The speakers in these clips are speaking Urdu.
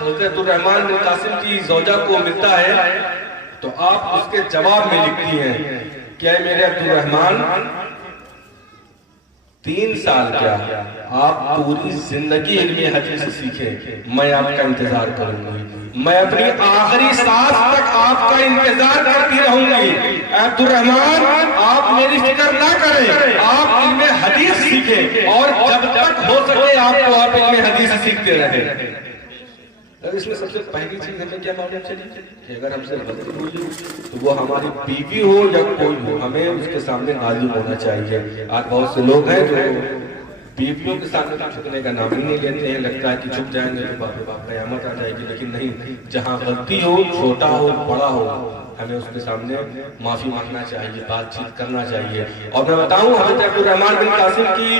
حضرت الرحمان بن قاسم کی زوجہ کو ملتا ہے تو آپ اس کے جواب میں لکھتی ہیں کہ اے میرے عبد الرحمان 3 سال کیا آپ پوری زندگی علم حدیث سیکھیں، میں آپ کا انتظار کروں گی، میں اپنی آخری سانس تک آپ کا انتظار کرتی رہوں گی۔ عبد الرحمان آپ میری فکر نہ کریں، آپ علم حدیث سیکھیں اور جب تک ہو سکے آپ علم حدیث سیکھتے رہیں۔ اس میں سب سے پہلی چیز ہمیں کیا معلوم چلی کہ اگر ہم سے غلطی ہوئی تو وہ ہماری بیوی ہو یا کوئی ہو، ہمیں اس کے سامنے عالم ہونا چاہیے۔ آج بہت سے لوگ ہیں جو بیویوں کے سامنے جھکنے کا نام ہی نہیں لیتے ہیں، لگتا ہے کہ جھک جائیں گے تو باپ رے باپ قیامت آ جائے گی، لیکن نہیں، جہاں غلطی ہو، چھوٹا ہو بڑا ہو، ہمیں اس کے سامنے معافی مانگنا چاہیے، بات چیت کرنا چاہیے۔ اور میں بتاؤں حضرت عبد الرحمان بن قاسم کی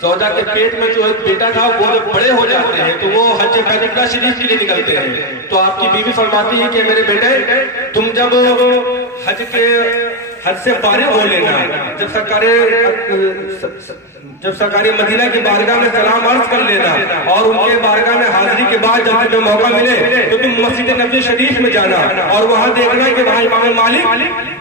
زوجہ کے پیٹ میں جو ایک بیٹا تھا وہ جب بڑے ہو جاتے ہیں تو وہ حج بیت اللہ شریف کے لیے نکلتے ہیں، تو آپ کی بیوی فرماتی ہے کہ میرے بیٹے تم جب حج سے فارغ ہو لینا، جب سرکار مدینہ کی بارگاہ میں سلام عرض کر لینا اور ان کے بارگاہ میں حاضری کے بعد جب تمہیں موقع ملے تو تم مسجد نبوی شریف میں جانا اور وہاں دیکھنا کہ وہاں امام مالک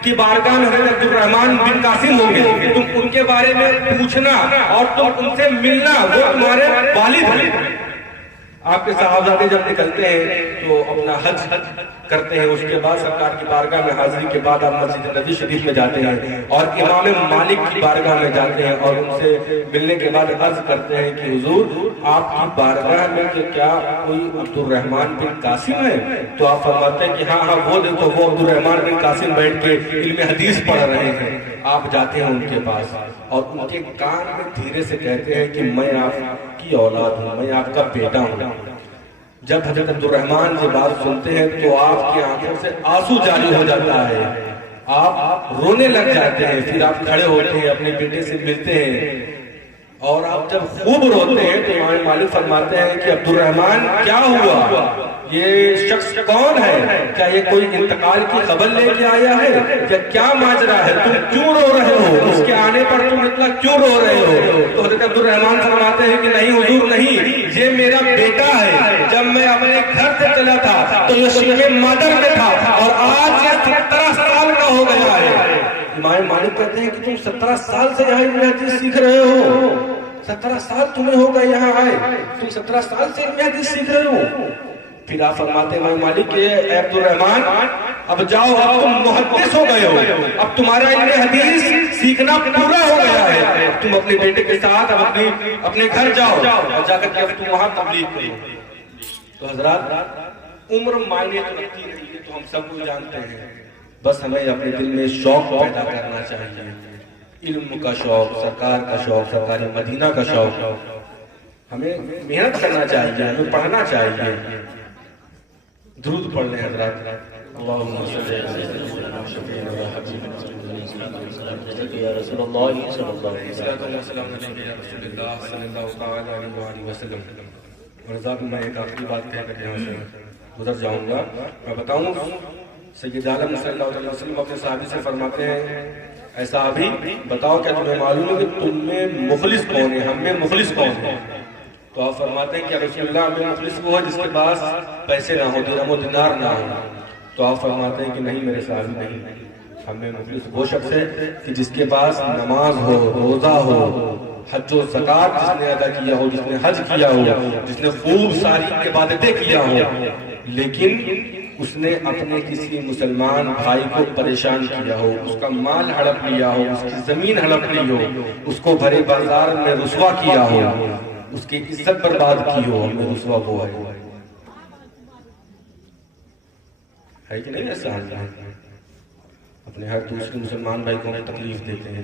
کی بارگاہ میں حضرت عبد الرحمان بن قاسم ہوں گے، تم ان کے بارے میں پوچھنا اور تم ان سے ملنا، وہ تمہارے والد ہیں۔ آپ کے صحابہ جب نکلتے ہیں تو اپنا حج کرتے ہیں، اس کے بعد سرکار کی بارگاہ میں حاضری کے بعد آپ مسجد نبوی شریف میں جاتے ہیں اور امام مالک کی بارگاہ میں جاتے ہیں اور ان سے ملنے کے بعد عرض کرتے ہیں کہ حضور آپ کی بارگاہ میں کہ کیا کوئی عبد الرحمان بن قاسم ہے؟ تو آپ فرماتے ہیں کہ ہاں ہاں وہ دیکھو وہ عبد الرحمان بن قاسم بیٹھ کے علم حدیث پڑھ رہے ہیں۔ آپ جاتے ہیں ان کے پاس اور ان کے کان میں دھیرے سے کہتے ہیں کہ میں آپ کی اولاد ہوں، میں آپ کا بیٹا ہوں۔ جب حضرت عبد الرحمان یہ بات سنتے ہیں تو آپ کی آنکھوں سے آنسو جاری ہو جاتا ہے، آپ رونے لگ جاتے ہیں، پھر آپ کھڑے ہوتے ہیں، اپنے بیٹے سے ملتے ہیں اور آپ جب خوب روتے ہیں تو امام مالک فرماتے ہیں کہ عبد الرحمان کیا ہوا، یہ شخص کون ہے، کیا یہ کوئی انتقال کی خبر لے کے آیا ہے یا کیا ماجرا ہے، تم کیوں رو رہے ہو، اس کے آنے پر تم اتنا کیوں رو رہے ہو؟ تو حضرت عبد الرحمان فرماتے ہیں کہ نہیں حضور نہیں، یہ میرا بیٹا ہے، جب میں اپنے گھر سے چلا تھا تو یہ شیخ مادر میں تھا اور آج یہ 17 سال کا ہو گیا ہے۔ امام مالک کہتے ہیں کہ تم 17 سال سے یہاں علم حدیث سیکھ رہے ہو، 17 سال تمہیں ہو گئے یہاں آئے، تم 17 سال سے علم حدیث سیکھ رہے ہو۔ پھر آپ فرماتے ہیں امام مالک کہ اے عبد الرحمان اب جاؤ، اب تم محدث ہو گئے ہو، اب تمہارا علم حدیث سیکھنا پورا ہو گیا ہے، اب تم اپنے بیٹے کے ساتھ اب اپنے گھر جاؤ اور جا کر کے اب تم وہاں تبلیغ کرو۔ تو حضرات عمر معنی تو رکھتی نہیں ہے، تو ہم سب کو جانتے ہیں، بس ہمیں اپنے دل میں شوق پیدا کرنا چاہیے، علم کا شوق، سرکار کا شوق، سرکار مدینہ کا شوق، ہمیں محنت کرنا چاہیے، ہمیں پڑھنا چاہیے۔ درود پڑھ لیں حضرات، اللہم صلی علی شفیعنا و حبیبنا یا رسول اللہ صلی اللہ علیہ وسلم۔ ورضا بھی میں ایک آخری بات کہہ کر یہاں سے گزر جاؤں گا۔ میں بتاؤں سید عالم صلی اللہ علیہ وسلم اپنے صحابی سے فرماتے ہیں اے صحابی بتاؤ کیا تمہیں معلوم ہے کہ تم میں مخلص کون ہے، ہم میں مخلص کون ہے؟ تو آپ فرماتے ہیں کہ رسول اللہ ہمیں مخلص وہ ہے جس کے پاس پیسے نہ ہو، درہم و دینار نہ ہو۔ تو آپ فرماتے ہیں کہ نہیں میرے صحابی نہیں، ہمیں مخلص وہ شخص ہے کہ جس کے پاس نماز ہو، روزہ ہو، حج و زکات جس نے ادا کیا ہو، جس نے حج کیا ہو، جس نے خوب ساری عبادتیں کیا ہو، لیکن اس نے اپنے کسی مسلمان بھائی کو پریشان کیا ہو، اس کا مال ہڑپ لیا ہو، اس کی زمین ہڑپ لی ہو، اس کو بھرے بازار میں رسوا کیا ہو، اس کی عزت برباد کی ہو، ہم نے رسوا وہ ہے کہ نہیں؟ ایسا اپنے ہر دوسرے مسلمان بھائی کو تکلیف دیتے ہیں۔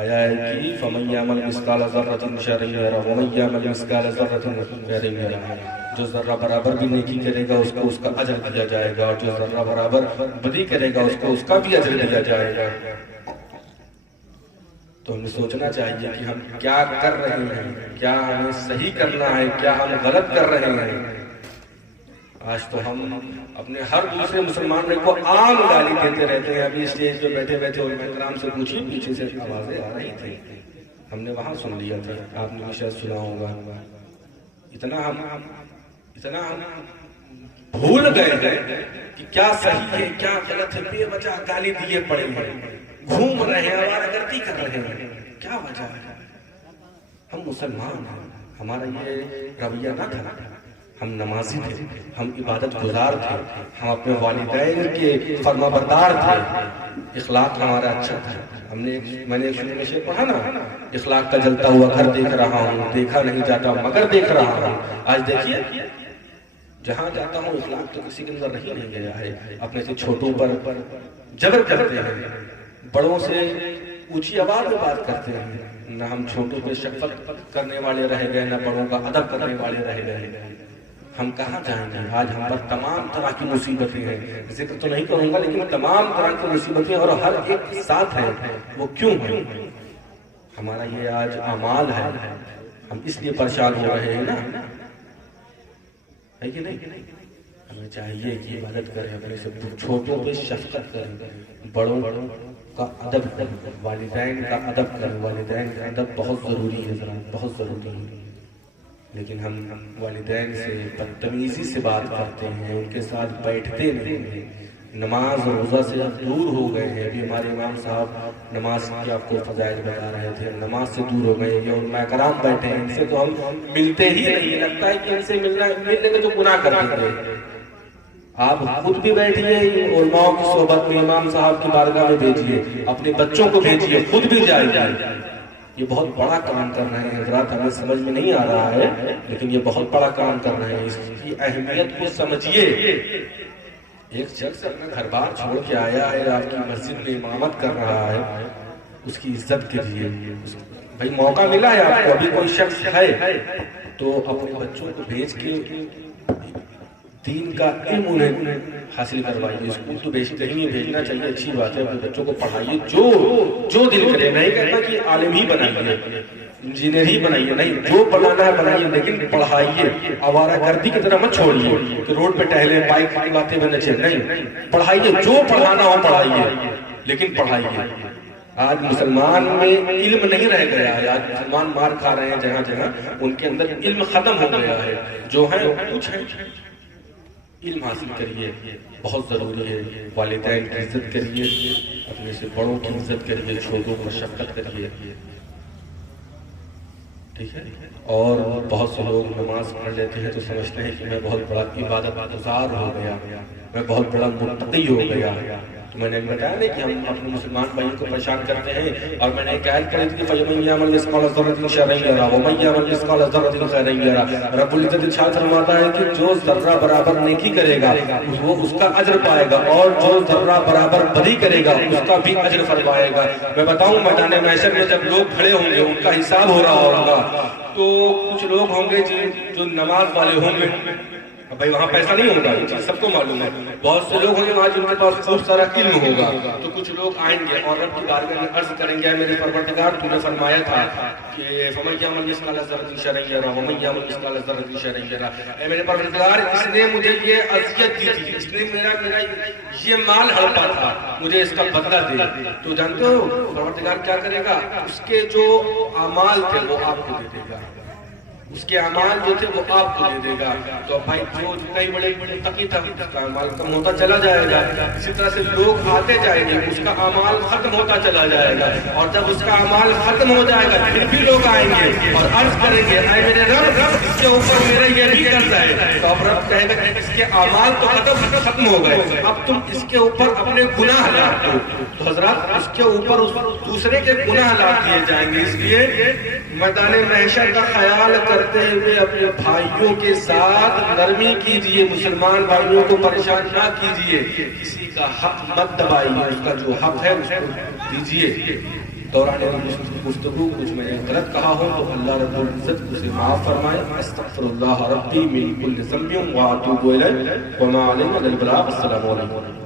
آیا ہے کہ فَمَن يَعْمَلْ مِثْقَالَ ذَرَّةٍ شَرًّا يَرَهُ وَمَن يَعْمَلْ مِثْقَالَ ذَرَّةٍ خَيْرًا يَرَهُ، جو ذرہ برابر بھی نیکی کرے گا اس کو اس کا اجر دیا جائے گا، اور جو ذرہ برابر بدی کرے گا اس کو اس کا بھی اجر دیا جائے گا۔ تو ہمیں سوچنا چاہیے کہ ہم کیا کر رہے ہیں، کیا ہمیں صحیح کرنا ہے، کیا ہم غلط کر رہے ہیں۔ آج تو ہم اپنے ہر دوسرے مسلمان کو عام گالی دیتے رہتے ہیں۔ ابھی اسٹیج پہ بیٹھے بیٹھے علماء کرام سے پوچھی، پیچھے سے آوازیں آ رہی تھی، ہم نے وہاں سن لیا تھا، آپ نے بھی شاید سنا ہوگا۔ اتنا ہم بھول گئے کہ کیا صحیح ہے کیا غلط ہے، بے وجہ گالی دیے پڑے ہیں، گھوم رہے ہیں، آوارگردی کر رہے ہیں، کیا وجہ ہے؟ ہم مسلمان ہیں، ہمارا یہ رویہ نہ تھا، ہم نمازی تھے، ہم عبادت گزار تھے، ہم اپنے والدین کے فرما بردار تھے، اخلاق ہمارا اچھا تھا۔ میں نے شروع میں شعر پڑھا نا، اخلاق کا جلتا ہوا گھر دیکھ رہا ہوں، دیکھا نہیں جاتا مگر دیکھ رہا ہوں۔ آج دیکھیے جہاں جاتا ہوں اخلاق تو کسی کے اندر نہیں گیا ہے، اپنے سے چھوٹوں پر جبر کرتے ہیں، بڑوں سے اونچی آواز میں بات کرتے ہیں، نہ ہم چھوٹوں پہ شفقت کرنے والے رہ گئے، نہ بڑوں کا ادب کرنے والے رہ گئے۔ ہم کہاں جائیں گے؟ آج ہم پر تمام طرح کی مصیبتیں ہیں، ذکر تو نہیں کروں گا لیکن تمام طرح کی مصیبتیں اور ہر ایک ساتھ ہیں۔ وہ کیوں ہیں؟ ہمارا یہ آج اعمال ہے، ہم اس لیے پریشان ہو رہے ہیں نا، ہے کہ نہیں؟ ہمیں چاہیے کہ عبادت کریں، اپنے سے چھوٹوں پہ شفقت کریں، بڑوں کا ادب کریں، والدین کا ادب کریں۔ والدین کا ادب بہت ضروری ہے، بہت ضروری ہے، لیکن ہم والدین سے بدتمیزی سے بات کرتے ہیں، ان کے ساتھ بیٹھتے نہیں ہیں، نماز اور روزہ سے دور ہو گئے ہیں۔ ابھی ہمارے امام صاحب نماز کی آپ کو فضائل بتا رہے تھے، نماز سے دور ہو گئے ہیں، اور علماء کرام بیٹھے ہیں، ان سے تو ہم ملتے ہی نہیں، لگتا ہے کہ ان سے ملنے کے تو گناہ کر دیتے ہیں۔ آپ خود بھی بیٹھیے، علماء کی صحبت میں، امام صاحب کی بارگاہ میں بھیجیے، اپنے بچوں کو بھیجیے، خود بھی جائیے۔ یہ بہت بڑا کام کر رہے ہیں حضرات، ہمیں سمجھ میں نہیں آ رہا ہے لیکن یہ بہت بڑا کام کر رہے ہیں، اس کی اہمیت کو سمجھیے۔ ایک شخص اپنا گھر بار چھوڑ کے آیا ہے، آپ کی مسجد میں امامت کر رہا ہے، اس کی عزت کیجیے۔ بھائی موقع ملا ہے آپ کو، ابھی کوئی شخص ہے تو اپنے بچوں کو بھیج کے دین کا علم انہیں حاصل کروائیے۔ اسکول تو کہیں نہیں بھیجنا چاہیے، اچھی بات ہے، اپنے بچوں کو پڑھائیے، جو دل کرے۔ نہیں کہتا کہ عالم ہی بنائیے، انجینئر ہی بنائیے، نہیں، جو بنانا ہے بنائیے، لیکن پڑھائیے۔ آوارہ گردی کی طرح مت چھوڑیے کہ روڈ پہ ٹہلے بائک چلاتے ہوئے نچے، نہیں، پڑھائیے، جو پڑھانا ہو پڑھائیے، لیکن پڑھائیے۔ آج مسلمان میں علم نہیں رہ گیا ہے، آج مسلمان مار کھا رہے ہیں جہاں جہاں، ان کے اندر علم ختم ہو گیا ہے۔ جو ہے کچھ ہے، علم حاصل کریے، بہت ضروری ہے۔ والدین کی عزت کریے، اپنے سے بڑوں کی عزت کریے، چھوٹوں پر شفقت کریے، ٹھیک ہے؟ اور بہت سے لوگ نماز پڑھ لیتے ہیں تو سمجھتے ہیں کہ میں بہت بڑا عبادت گزار ہو گیا، میں بہت بڑا متقی ہو گیا۔ تو میں نے بتایا نا کہ ہم اپنے مسلمان بھائیوں کو پریشان کرتے ہیں، اور میں نے ایک آیت پڑھی تھی، فَمَن يَعْمَلْ مِثْقَالَ ذَرَّةٍ شَرًّا يَرَهُ وَمَن يَعْمَلْ مِثْقَالَ ذَرَّةٍ خَيْرًا يَرَهُ۔ رب العزت ارشاد فرماتا ہے کہ جو ذرہ برابر نیکی کرے گا وہ اس کا اجر پائے گا، اور جو ذرہ برابر بدی کرے گا اس کا بھی اجر فرمائے گا۔ میں بتاؤں میدان محشر میں جب لوگ کھڑے ہوں گے، ان کا حساب ہو رہا ہوگا، تو کچھ لوگ ہوں گے جو نماز والے ہوں گے، بھائی وہاں پیسہ نہیں ہوگا، یہ چیز سب کو معلوم ہے۔ بہت سے لوگ ہوں گے وہاں جن کے پاس خوب سارا علم ہوگا، تو کچھ لوگ آئیں گے اور رب کی بارگاہ میں عرض کریں گے، میرے پروردگار تو نے فرمایا تھا کہ فَمَن يَعْمَلْ مِثْقَالَ ذَرَّةٍ شَرًّا يَرَهُ وَمَن يَعْمَلْ مِثْقَالَ ذَرَّةٍ شَرًّا يَرَهُ۔ اے میرے پروردگار، اس نے مجھے یہ اذیت دی تھی، اس نے میرا یہ مال ہڑپا تھا، مجھے اس کا بدلہ دے۔ تو جانتے ہو پروردگار کیا کرے گا؟ اس کے جو اعمال تھے وہ آپ کو دے دے گا، اس کے اعمال جو تھے وہ آپ کو دے دے گا۔ تو بھائی جو کئی بڑے متقی تھا اس کا اعمال کم ہوتا چلا جائے گا، اسی طرح سے لوگ آتے جائیں گے، اس کا اعمال ختم ہوتا چلا جائے گا، اور جب اس کا اعمال ختم ہو جائے گا پھر بھی لوگ آئیں گے اور عرض کریں گے، اے میرے رب، اس کے اوپر میرا یہ بھی قرض ہے۔ تو اب رب کہے گا کہ اس کے اعمال تو ختم ہو گئے، اب تم اس کے اوپر اپنے گناہ لاؤ۔ تو حضرات اس کے اوپر اس دوسرے کے گناہ لاؤ دیے جائیں گے، اس لیے میدان محشر کا خیال کرتے ہوئے اپنے بھائیوں کے ساتھ نرمی کیجیے، مسلمان بھائیوں کو پریشان نہ کیجیے، کسی کا حق مت دبائیے، اس کا جو حق ہے اس کو دیجیے۔ دوران گفتگو کچھ میں نے غلط کہا ہو تو اللہ رب العزت اسے معاف فرمائے۔ استغفر اللہ ربی من کل ذنب واتوب الیہ وما علیہ الا البلاغ۔ السلام علیکم۔